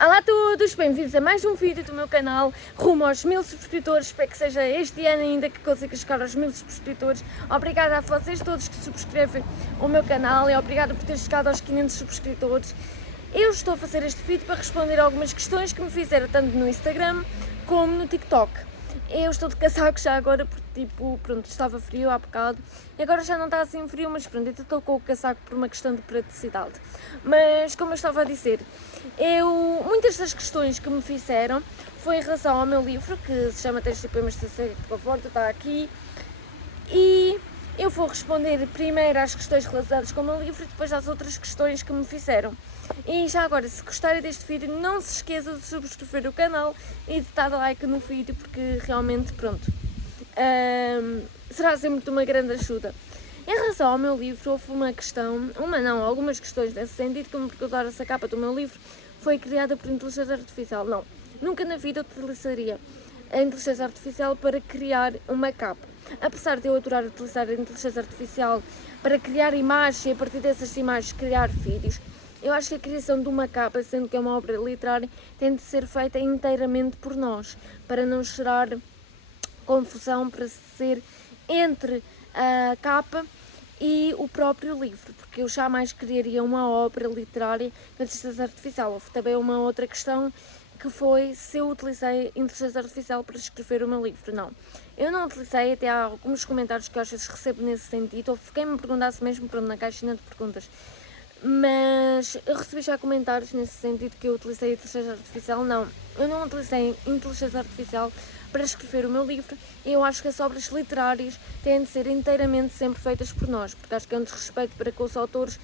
Olá a todos, bem-vindos a mais um vídeo do meu canal rumo aos 1000 subscritores. Espero que seja este ano ainda que consiga chegar aos 1000 subscritores. Obrigada a vocês todos que subscrevem o meu canal e obrigada por ter chegado aos 500 subscritores. Eu estou a fazer este vídeo para responder a algumas questões que me fizeram tanto no Instagram como no TikTok. Eu estou de casaco já agora porque pronto, estava frio há bocado e agora já não está assim frio, mas pronto, eu estou com o casaco por uma questão de praticidade. Mas como eu estava a dizer, muitas das questões que me fizeram foi em relação ao meu livro, que se chama Textos e Poemas de Cacete pela Porta, está aqui, e eu vou responder primeiro às questões relacionadas com o meu livro e depois às outras questões que me fizeram. E já agora, se gostarem deste vídeo, não se esqueçam de subscrever o canal e de dar like no vídeo, porque realmente, pronto, será sempre de uma grande ajuda. Em relação ao meu livro, houve algumas questões nesse sentido que me perguntaram se a capa do meu livro foi criada por inteligência artificial. Não, nunca na vida utilizaria a inteligência artificial para criar uma capa. Apesar de eu adorar utilizar a inteligência artificial para criar imagens e a partir dessas imagens criar vídeos, eu acho que a criação de uma capa, sendo que é uma obra literária, tem de ser feita inteiramente por nós, para não gerar confusão, para ser entre a capa e o próprio livro, porque eu jamais criaria uma obra literária com inteligência artificial. Houve também uma outra questão que foi se eu utilizei inteligência artificial para escrever o meu livro. Não, eu não utilizei, até há alguns comentários que eu às vezes recebo nesse sentido, ou quem me perguntasse mesmo na caixinha de perguntas, mas eu recebi já comentários nesse sentido que eu utilizei inteligência artificial. Não, eu não utilizei inteligência artificial para escrever o meu livro e eu acho que as obras literárias têm de ser inteiramente sempre feitas por nós, porque acho que é um desrespeito para com os autores,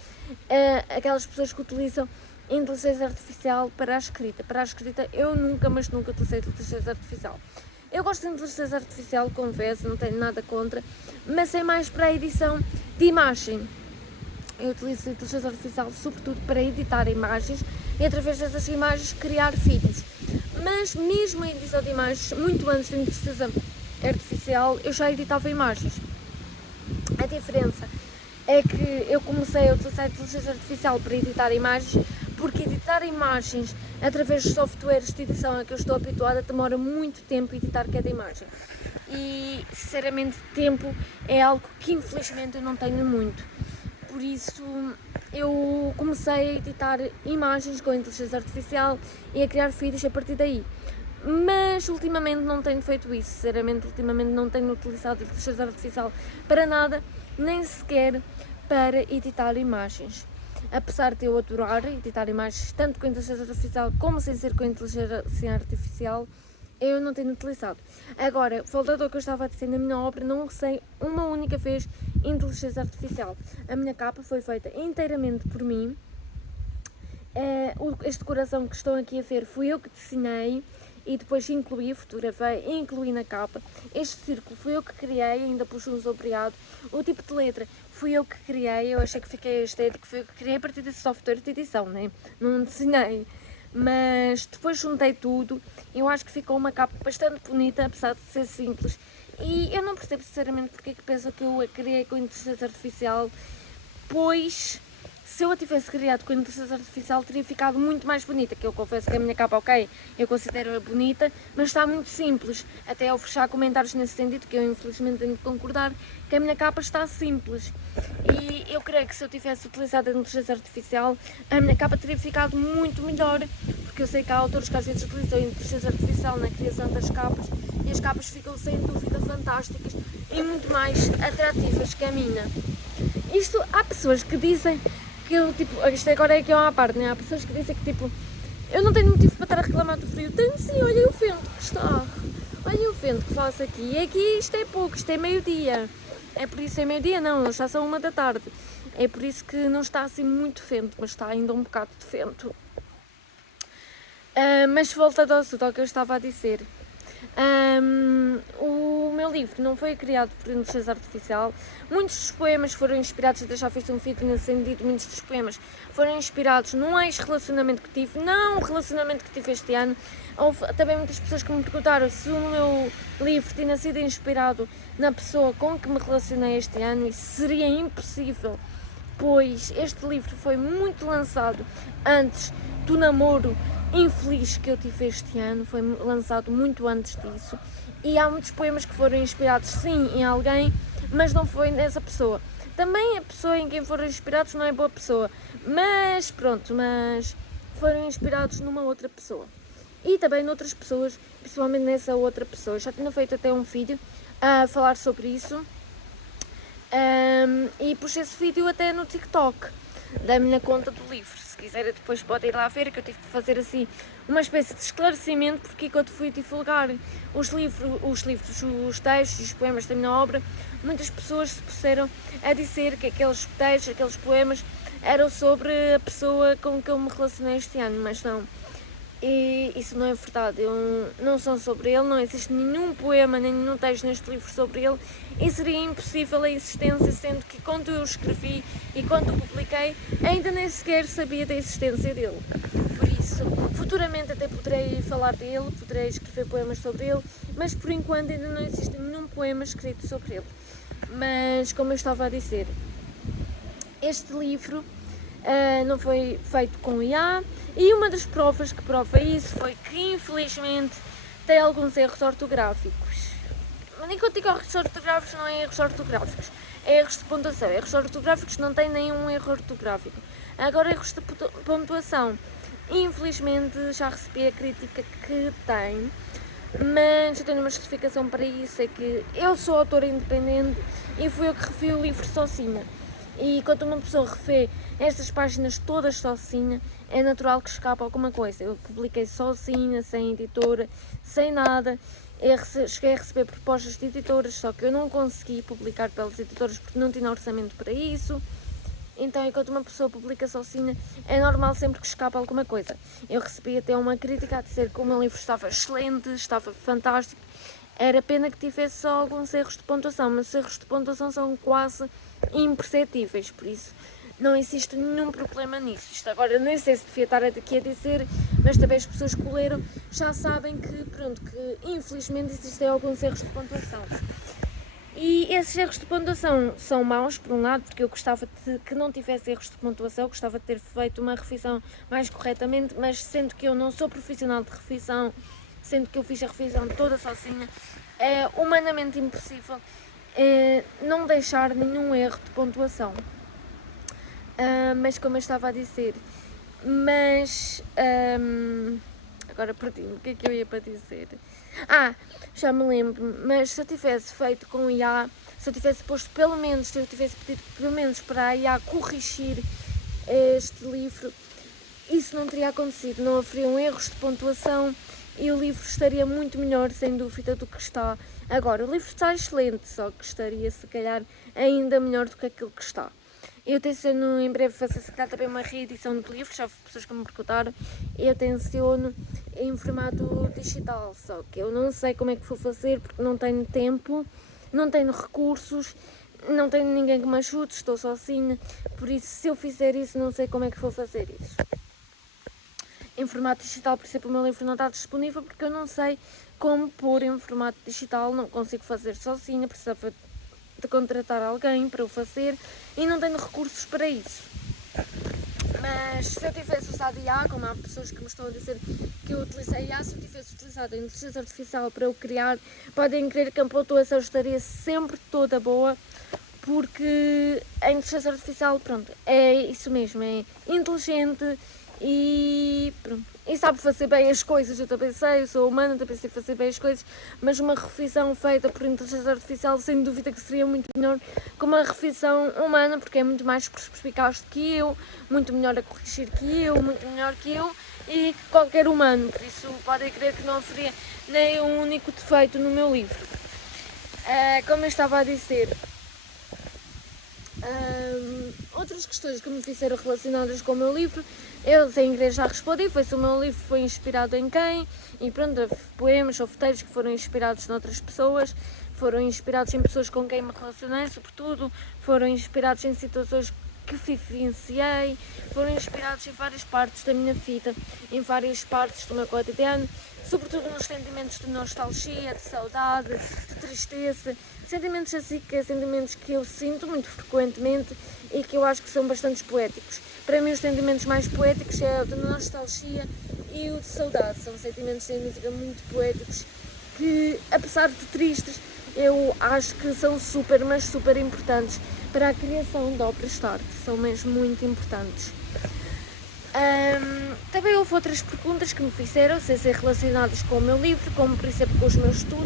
aquelas pessoas que utilizam inteligência artificial para a escrita. Para a escrita eu nunca utilizei inteligência artificial. Eu gosto de inteligência artificial, confesso, não tenho nada contra, mas é mais para a edição de imagem. Eu utilizo a inteligência artificial sobretudo para editar imagens e através dessas imagens criar vídeos. Mas mesmo a edição de imagens, muito antes da inteligência artificial, eu já editava imagens. A diferença é que eu comecei a utilizar a inteligência artificial para editar imagens, porque editar imagens através de softwares de edição a que eu estou habituada demora muito tempo editar cada imagem. E sinceramente tempo é algo que infelizmente eu não tenho muito. Por isso eu comecei a editar imagens com a inteligência artificial e a criar vídeos a partir daí. Mas ultimamente não tenho feito isso, sinceramente ultimamente não tenho utilizado a inteligência artificial para nada, nem sequer para editar imagens. Apesar de eu adorar editar imagens tanto com a inteligência artificial como sem ser com a inteligência artificial, eu não tenho utilizado. Agora, voltando ao que eu estava a dizer, na minha obra não usei uma única vez inteligência artificial. A minha capa foi feita inteiramente por mim. Este coração que estão aqui a ver fui eu que desenhei e depois fotografei e incluí na capa. Este círculo fui eu que criei, ainda pus um sombreado. O tipo de letra fui eu que criei, eu achei que fiquei estético, fui eu que criei a partir desse software de edição, né? Não desenhei. Mas depois juntei tudo e eu acho que ficou uma capa bastante bonita, apesar de ser simples. E eu não percebo sinceramente porque é que pensam que eu a criei com inteligência artificial, pois se eu a tivesse criado com inteligência artificial teria ficado muito mais bonita, que eu confesso que a minha capa, ok, eu considero-a bonita, mas está muito simples. Até eu fechar comentários nesse sentido, que eu infelizmente tenho de concordar, que a minha capa está simples. E eu creio que se eu tivesse utilizado a inteligência artificial, a minha capa teria ficado muito melhor, porque eu sei que há autores que às vezes utilizam a inteligência artificial na criação das capas, e as capas ficam sem dúvida fantásticas e muito mais atrativas que a minha. Há pessoas que dizem que eu, isto agora é que é uma parte, né? Há pessoas que dizem que, eu não tenho motivo para estar a reclamar do frio. Tenho sim, olha o vento que está. Olha o vento que faz aqui. E aqui isto é pouco, isto é meio-dia. É por isso, é meio-dia não, já são 1 da tarde. É por isso que não está assim muito vento, mas está ainda um bocado de vento. Mas voltando ao assunto, ao que eu estava a dizer. O meu livro não foi criado por inteligência artificial. Muitos dos poemas foram inspirados, até já fiz um vídeo nesse sentido, muitos dos poemas foram inspirados num ex-relacionamento que tive, não o relacionamento que tive este ano. Houve também muitas pessoas que me perguntaram se o meu livro tinha sido inspirado na pessoa com que me relacionei este ano, e seria impossível, pois este livro foi muito lançado antes do namoro infeliz que eu tive este ano, foi lançado muito antes disso, e há muitos poemas que foram inspirados sim em alguém, mas não foi nessa pessoa. Também a pessoa em quem foram inspirados não é boa pessoa, mas pronto, mas foram inspirados numa outra pessoa. E também noutras pessoas, principalmente nessa outra pessoa. Já tinha feito até um vídeo a falar sobre isso, e pus esse vídeo até no TikTok da minha conta do livro. Se quiserem depois podem ir lá ver, que eu tive de fazer assim uma espécie de esclarecimento, porque quando fui divulgar os textos, os poemas da minha obra, muitas pessoas se puseram a dizer que aqueles textos, aqueles poemas eram sobre a pessoa com que eu me relacionei este ano, mas não. E isso não é verdade, não são sobre ele, não existe nenhum poema, nem nenhum texto neste livro sobre ele, e seria impossível a existência, sendo que quando eu escrevi e quando eu publiquei, ainda nem sequer sabia da existência dele. Por isso, futuramente até poderei falar dele, poderei escrever poemas sobre ele, mas por enquanto ainda não existe nenhum poema escrito sobre ele. Mas, como eu estava a dizer, este livro não foi feito com IA, e uma das provas que prova isso foi que infelizmente tem alguns erros ortográficos. Mas nem quando digo erros ortográficos, não é erros ortográficos, é erros de pontuação. Erros ortográficos não tem nenhum erro ortográfico. Agora, erros de pontuação, infelizmente já recebi a crítica que tem, mas eu tenho uma justificação para isso, é que eu sou autora independente e fui eu que revi o livro sozinha. E quando uma pessoa refê estas páginas todas sozinha, é natural que escape alguma coisa. Eu publiquei sozinha, sem editora, sem nada. Cheguei a receber propostas de editoras, só que eu não consegui publicar pelas editoras porque não tinha orçamento para isso. Então, enquanto uma pessoa publica sozinha, é normal sempre que escapa alguma coisa. Eu recebi até uma crítica a dizer que o meu livro estava excelente, estava fantástico. Era pena que tivesse só alguns erros de pontuação, mas os erros de pontuação são quase imperceptíveis, por isso não existe nenhum problema nisso. Isto agora, nem sei se devia estar aqui a dizer, mas também as pessoas que o leram já sabem que, pronto, que infelizmente existem alguns erros de pontuação. E esses erros de pontuação são maus, por um lado, porque eu gostava de que não tivesse erros de pontuação, gostava de ter feito uma revisão mais corretamente, mas sendo que eu não sou profissional de revisão, sendo que eu fiz a revisão toda sozinha, é humanamente impossível não deixar nenhum erro de pontuação. Mas como eu estava a dizer, agora perdi-me, o que é que eu ia para dizer? Já me lembro, mas se eu tivesse feito com IA, se eu tivesse pedido pelo menos para a IA corrigir este livro, isso não teria acontecido, não haveriam erros de pontuação e o livro estaria muito melhor, sem dúvida, do que está agora. O livro está excelente, só que estaria, se calhar, ainda melhor do que aquilo que está. Eu tenciono em breve fazer, se calhar, também uma reedição do livro, já houve pessoas que me perguntaram, eu tenciono em formato digital, só que eu não sei como é que vou fazer, porque não tenho tempo, não tenho recursos, não tenho ninguém que me ajude, estou sozinha, por isso, se eu fizer isso, não sei como é que vou fazer isso. Em formato digital, por exemplo, o meu livro não está disponível porque eu não sei como pôr em formato digital, não consigo fazer sozinha, precisava de contratar alguém para o fazer e não tenho recursos para isso. Mas se eu tivesse usado IA, como há pessoas que me estão a dizer que eu utilizei IA, se eu tivesse utilizado a inteligência artificial para eu criar, podem crer que a pontuação estaria sempre toda boa, porque a inteligência artificial, pronto, é isso mesmo, é inteligente e pronto, e sabe fazer bem as coisas. Eu também sei, eu sou humana, também sei fazer bem as coisas, mas uma revisão feita por inteligência artificial sem dúvida que seria muito melhor que uma revisão humana, porque é muito mais perspicaz do que eu, muito melhor a corrigir que eu, muito melhor que eu e que qualquer humano, por isso podem crer que não seria nem um único defeito no meu livro. Como eu estava a dizer, outras questões que me fizeram relacionadas com o meu livro, eu sem inglês já respondi, foi se o meu livro foi inspirado em quem, e pronto, houve poemas ou textos que foram inspirados noutras pessoas, foram inspirados em pessoas com quem me relacionei, sobretudo, foram inspirados em situações que vivenciei, foram inspirados em várias partes da minha vida, em várias partes do meu cotidiano, sobretudo nos sentimentos de nostalgia, de saudade, de tristeza, sentimentos assim, sentimentos que eu sinto muito frequentemente e que eu acho que são bastante poéticos. Para mim os sentimentos mais poéticos é o de nostalgia e o de saudade. São sentimentos sem dúvida muito poéticos que, apesar de tristes, eu acho que são super, mas super importantes para a criação da obras de arte. São mesmo muito importantes. Também houve outras perguntas que me fizeram, sem ser relacionadas com o meu livro, como por exemplo com os meus estudos,